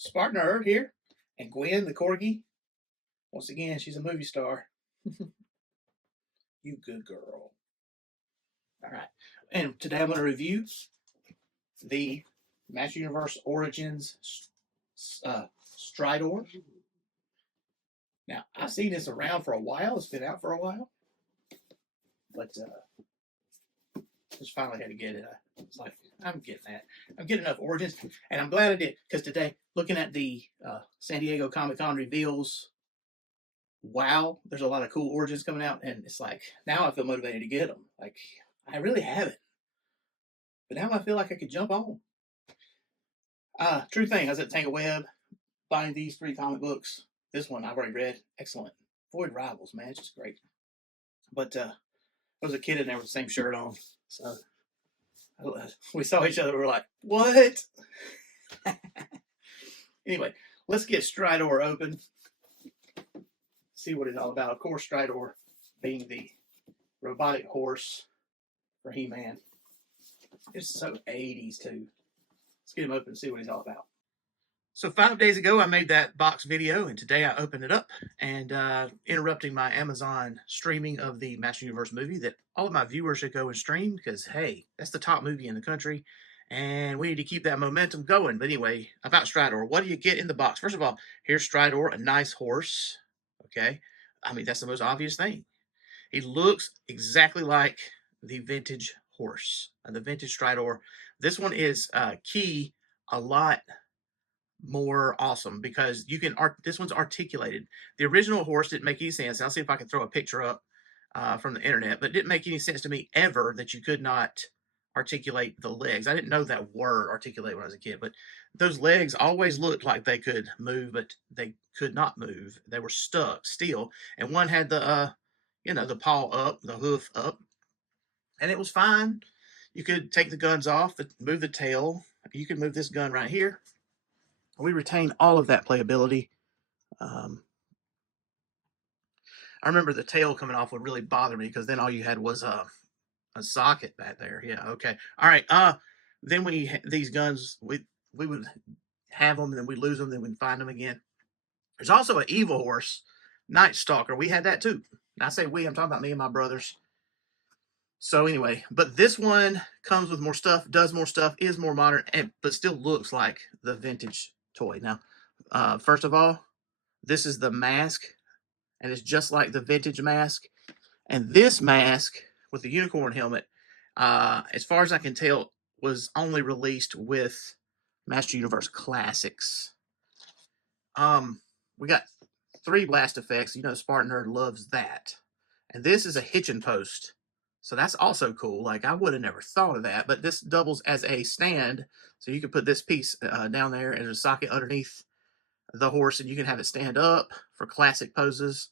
SpartanNerd here, and Gwen, the corgi, once again, she's a movie star. You good girl. All right, and today I'm going to review the Universe Origins Stridor. Now, I've seen this around for a while. It's been out for a while, but just finally had to get it. It's like, I'm getting that. I'm getting enough Origins, and I'm glad I did, because today, looking at the San Diego Comic-Con reveals, wow, there's a lot of cool Origins coming out, and it's like, now I feel motivated to get them. Like, I really haven't, but now I feel like I could jump on. True thing, I was at Tangle Web buying these 3 comic books. This one I've already read. Excellent. Void Rivals, man, it's just great. But there was a kid in there with the same shirt on, so we saw each other. We were like, what? Anyway, let's get Stridor open. See what it's all about. Of course, Stridor being the robotic horse for He-Man. It's so 80s too. Let's get him open and see what he's all about. So 5 days ago, I made that box video, and today I opened it up and interrupting my Amazon streaming of the Master Universe movie that all of my viewers should go and stream, because, hey, that's the top movie in the country, and we need to keep that momentum going. But anyway, about Stridor, what do you get in the box? First of all, here's Stridor, a nice horse. Okay, I mean, that's the most obvious thing. He looks exactly like the vintage horse, the vintage Stridor. This one is key a lot more awesome because you can this one's articulated. The original horse didn't make any sense. I'll see if I can throw a picture up from the internet, but it didn't make any sense to me ever that you could not articulate the legs. I didn't know that word, articulate, when I was a kid, but those legs always looked like they could move, but they could not move. They were stuck still, and one had the the paw up, the hoof up, and it was fine. You could take the guns off, move the tail. You could move this gun right here. We retain all of that playability. I remember the tail coming off would really bother me, because then all you had was a socket back there. Yeah, okay. All right. Then these guns, we would have them, and then we'd lose them, then we'd find them again. There's also an evil horse, Night Stalker. We had that too. And I say we, I'm talking about me and my brothers. So anyway, but this one comes with more stuff, does more stuff, is more modern, but still looks like the vintage toy. Now, first of all, this is the mask, and it's just like the vintage mask. And this mask with the unicorn helmet, as far as I can tell, was only released with Master Universe Classics. We got 3 blast effects. You know, SpartanNerd loves that. And this is a hitching post. So that's also cool. Like, I would have never thought of that, but this doubles as a stand. So you can put this piece down there and a socket underneath the horse, and you can have it stand up for classic poses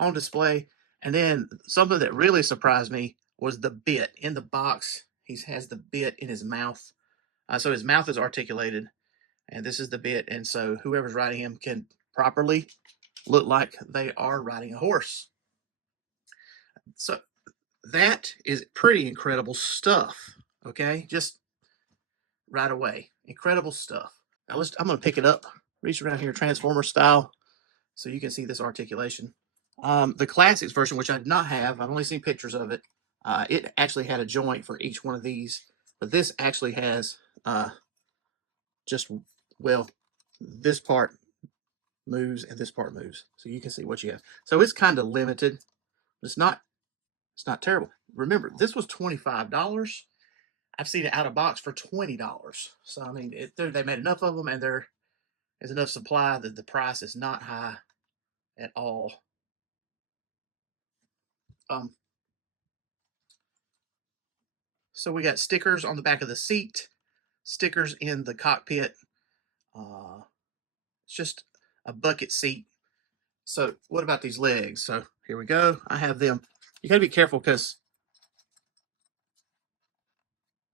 on display. And then something that really surprised me was the bit in the box. He has the bit in his mouth. So his mouth is articulated, and this is the bit. And so whoever's riding him can properly look like they are riding a horse. So that is pretty incredible stuff. Okay, just right away, incredible stuff. Now I'm going to pick it up, reach around here, Transformer style, so you can see this articulation. The Classics version, which I did not have, I've only seen pictures of it. It actually had a joint for each one of these, but this actually has just, well, this part moves and this part moves, so you can see what you have. So it's kind of limited. It's not terrible. Remember, this was $25. I've seen it out of box for $20. So I mean, they made enough of them, and there is enough supply that the price is not high at all. So we got stickers on the back of the seat, stickers in the cockpit. It's just a bucket seat. So what about these legs? So here we go. I have them. You got to be careful, because,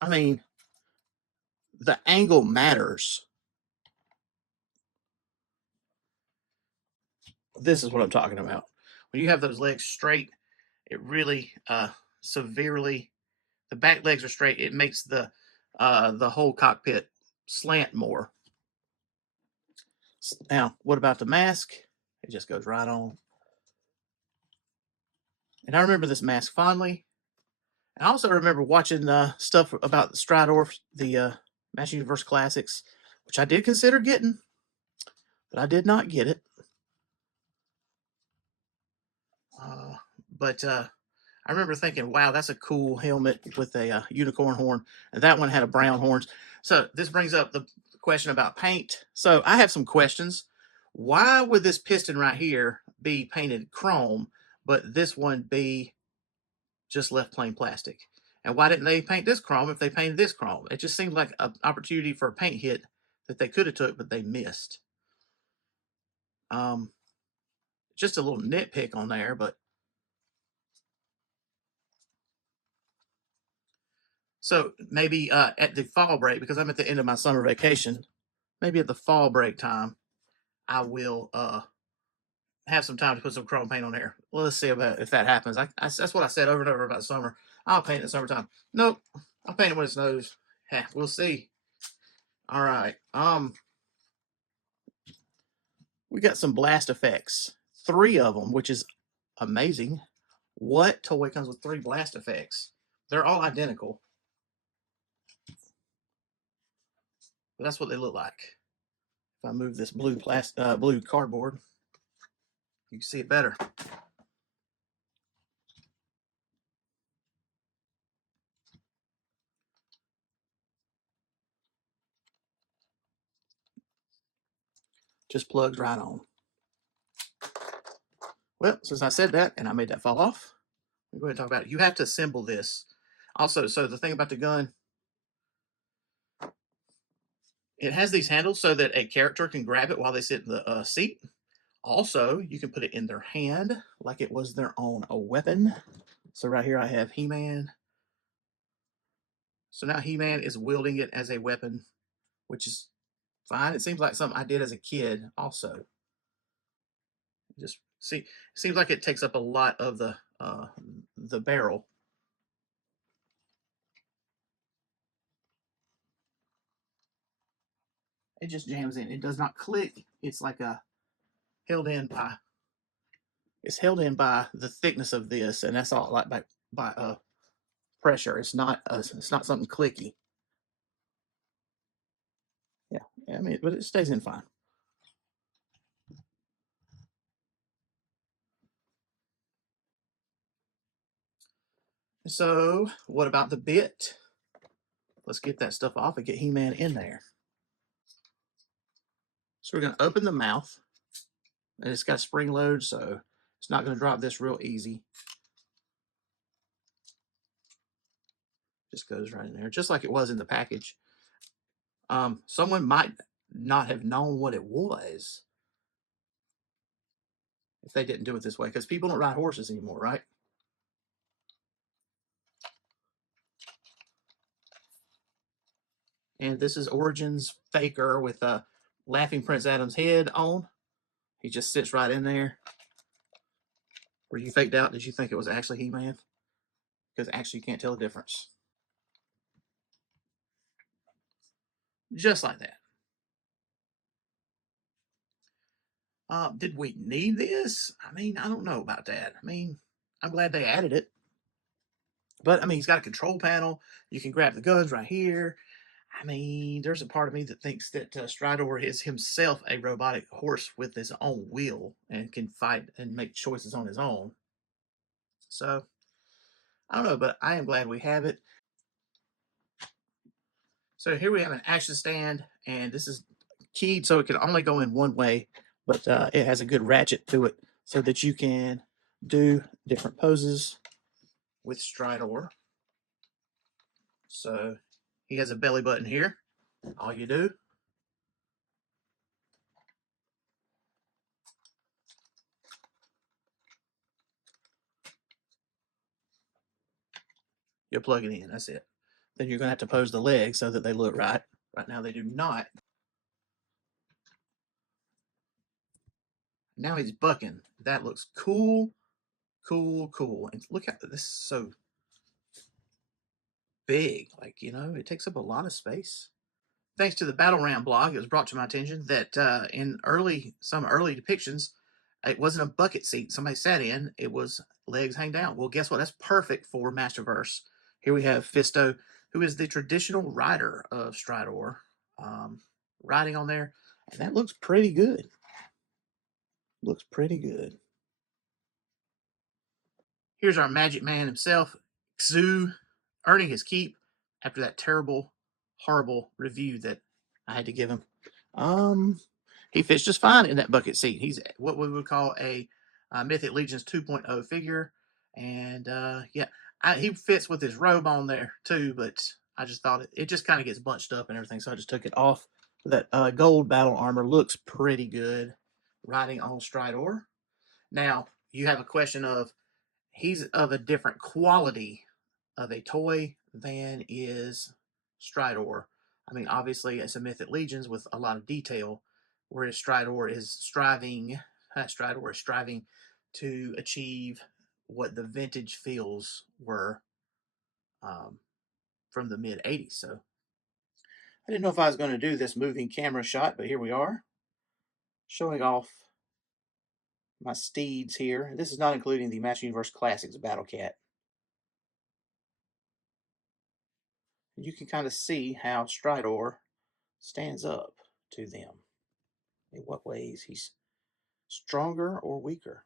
I mean, the angle matters. This is what I'm talking about. When you have those legs straight, it really severely, the back legs are straight. It makes the whole cockpit slant more. Now, what about the mask? It just goes right on. And I remember this mask fondly. I also remember watching stuff about Stridor, the Master Universe Classics, which I did consider getting, but I did not get it. But I remember thinking, wow, that's a cool helmet with a unicorn horn. And that one had a brown horns. So this brings up the question about paint. So I have some questions. Why would this piston right here be painted chrome, but this one be just left plain plastic? And why didn't they paint this chrome if they painted this chrome? It just seemed like an opportunity for a paint hit that they could have took, but they missed. Just a little nitpick on there, but so maybe at the fall break, because I'm at the end of my summer vacation, maybe at the fall break time, I will have some time to put some chrome paint on there. Well, let's see about if that happens. That's what I said over and over about summer. I'll paint in the summertime. Nope, I'll paint it when it snows. Heh, we'll see. All right. We got some blast effects. 3 of them, which is amazing. What toy comes with 3 blast effects? They're all identical. But that's what they look like. If I move this blue blue cardboard, you can see it better. Just plugs right on. Well, since I said that and I made that fall off, we'll go ahead and talk about it. You have to assemble this. Also, so the thing about the gun, it has these handles so that a character can grab it while they sit in the seat. Also, you can put it in their hand like it was their own weapon. So right here I have He-Man. So now He-Man is wielding it as a weapon, which is fine. It seems like something I did as a kid also. Just see, it seems like it takes up a lot of the barrel. It just jams in. It does not click. It's like a held in by. It's held in by the thickness of this, and that's all like by pressure. It's not something clicky. Yeah, I mean, but it stays in fine. So, what about the bit? Let's get that stuff off and get He-Man in there. So we're going to open the mouth, and it's got a spring load, so it's not going to drop this real easy. Just goes right in there, just like it was in the package. Someone might not have known what it was if they didn't do it this way, because people don't ride horses anymore, right? And this is Origins Faker with a Laughing Prince Adam's head on. He just sits right in there. Were you faked out? Did you think it was actually He-Man? Because actually you can't tell the difference. Just like that. Did we need this? I mean, I don't know about that. I mean, I'm glad they added it. But, I mean, he's got a control panel. You can grab the guns right here. I mean, there's a part of me that thinks that Stridor is himself a robotic horse with his own will and can fight and make choices on his own. So, I don't know, but I am glad we have it. So here we have an action stand, and this is keyed so it can only go in one way, but it has a good ratchet to it so that you can do different poses with Stridor. So he has a belly button here. All you do you plug it in. That's it. Then you're going to have to pose the legs so that they look right. Right now they do not. Now he's bucking. That looks cool, cool, cool. And look at this is so big. Like, you know, it takes up a lot of space. thanks to the Battle Ram blog, it was brought to my attention that in some early depictions, it wasn't a bucket seat somebody sat in. It was legs hang down. Well, guess what? That's perfect for Masterverse. Here we have Fisto, who is the traditional rider of Stridor, riding on there, and that looks pretty good. Looks pretty good. Here's our Magic Man himself, Xu, earning his keep after that terrible, horrible review that I had to give him. He fits just fine in that bucket seat. He's what we would call a Mythic Legions 2.0 figure, and yeah, he fits with his robe on there too. But I just thought it just kind of gets bunched up and everything, so I just took it off. That gold battle armor looks pretty good, riding on Stridor. Now you have a question of he's of a different quality of a toy than is Stridor. I mean, obviously, it's a Mythic Legions with a lot of detail, whereas Stridor is striving to achieve what the vintage feels were um, from the mid '80s. So I didn't know if I was going to do this moving camera shot, but here we are, showing off my steeds here. This is not including the Master Universe Classics Battle Cat. You can kind of see how Stridor stands up to them. In what ways he's stronger or weaker.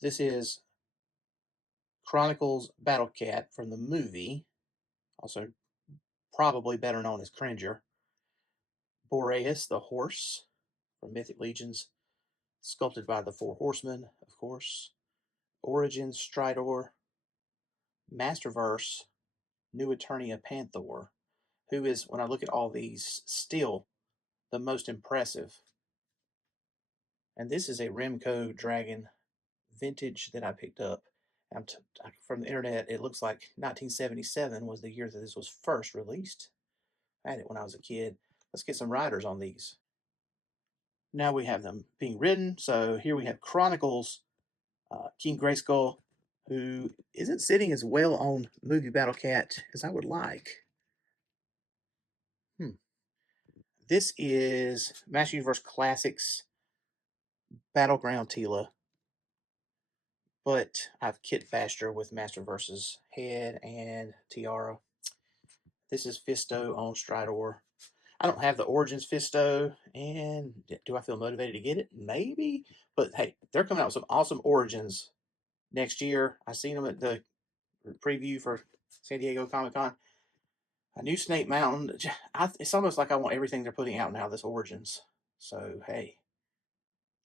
This is Chronicles Battle Cat from the movie, also probably better known as Cringer. Boreas, the horse from Mythic Legions, sculpted by the Four Horsemen, of course. Origins Stridor, Masterverse, New Eternia Panther, who is, when I look at all these, still the most impressive. And this is a Remco Dragon vintage that I picked up. From the internet, it looks like 1977 was the year that this was first released. I had it when I was a kid. Let's get some riders on these. Now we have them being ridden. So here we have Chronicles, King Grayskull, who isn't sitting as well on Movie Battle Cat as I would like. This is Master Universe Classics Battleground Tila, but I've kit bashed her with Masterverse's head and tiara. This is Fisto on Stridor. I don't have the Origins Fisto, and do I feel motivated to get it? Maybe. But hey, they're coming out with some awesome Origins next year. I seen them at the preview for San Diego Comic Con. A new Snake Mountain. It's almost like I want everything they're putting out now, this Origins. So, hey,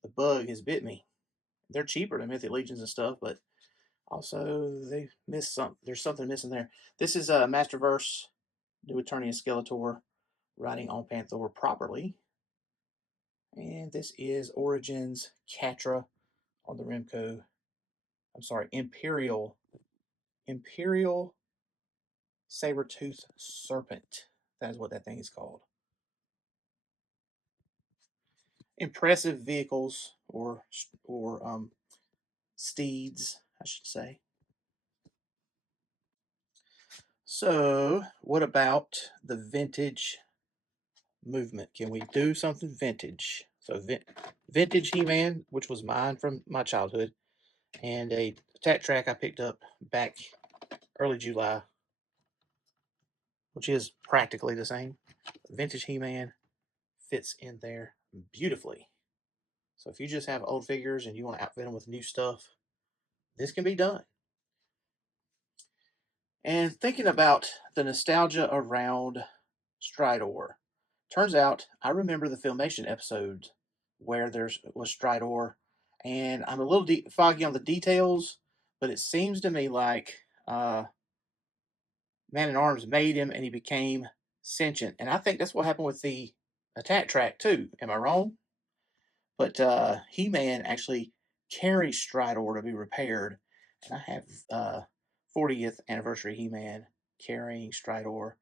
the bug has bit me. They're cheaper than Mythic Legions and stuff, but also they missed something. There's something missing there. This is a Masterverse, New Eternia Skeletor, riding on Panther properly. And this is Origins Catra on the Remco. I'm sorry, Imperial Saber-Tooth Serpent. That is what that thing is called. Impressive vehicles or steeds, I should say. So, what about the vintage movement? Can we do something vintage? So, vintage He-Man, which was mine from my childhood, and a Attack Track I picked up back early July, which is practically the same. Vintage He-Man fits in there beautifully. So if you just have old figures and you want to outfit them with new stuff, this can be done. And thinking about the nostalgia around Stridor, turns out I remember the Filmation episode where there was Stridor, and I'm a little foggy on the details, but it seems to me like Man at Arms made him and he became sentient. And I think that's what happened with the Attack Track too. Am I wrong? But He-Man actually carries Stridor to be repaired. And I have 40th anniversary He-Man carrying Stridor,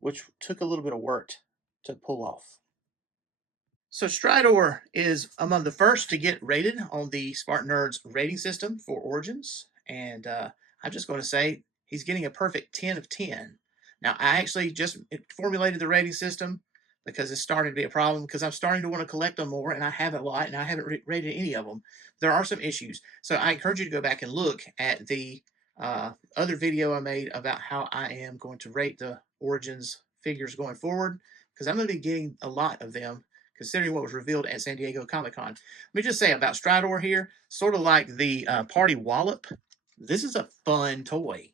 which took a little bit of work to pull off. So Stridor is among the first to get rated on the SpartanNerd's rating system for Origins, and I'm just going to say he's getting a perfect 10 of 10. Now, I actually just formulated the rating system because it's starting to be a problem because I'm starting to want to collect them more, and I have a lot, and I haven't rated any of them. There are some issues, so I encourage you to go back and look at the other video I made about how I am going to rate the Origins figures going forward because I'm going to be getting a lot of them considering what was revealed at San Diego Comic-Con. Let me just say about Stridor here, sort of like the Party Wallop, this is a fun toy.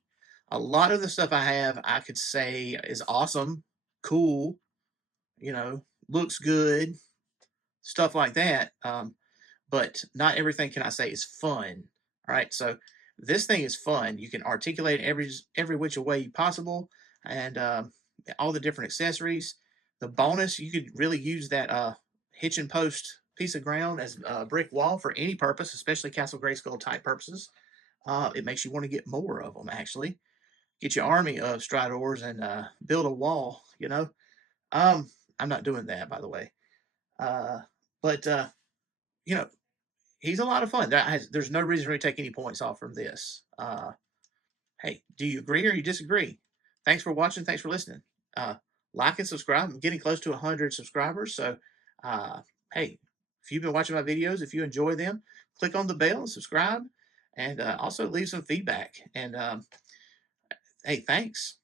A lot of the stuff I have, I could say is awesome, cool, you know, looks good, stuff like that. But not everything can I say is fun. All right, so this thing is fun. You can articulate every which way possible, and all the different accessories. The bonus, you could really use that hitch and post piece of ground as a brick wall for any purpose, especially Castle Grayskull type purposes. It makes you want to get more of them. Actually, get your army of Stridors and build a wall. You know, I'm not doing that, by the way. But you know, he's a lot of fun. There's no reason for me to take any points off from this. Hey, do you agree or you disagree? Thanks for watching. Thanks for listening. Uh, like and subscribe. I'm getting close to 100 subscribers. So, hey, if you've been watching my videos, if you enjoy them, click on the bell and subscribe. And also leave some feedback. And hey, thanks.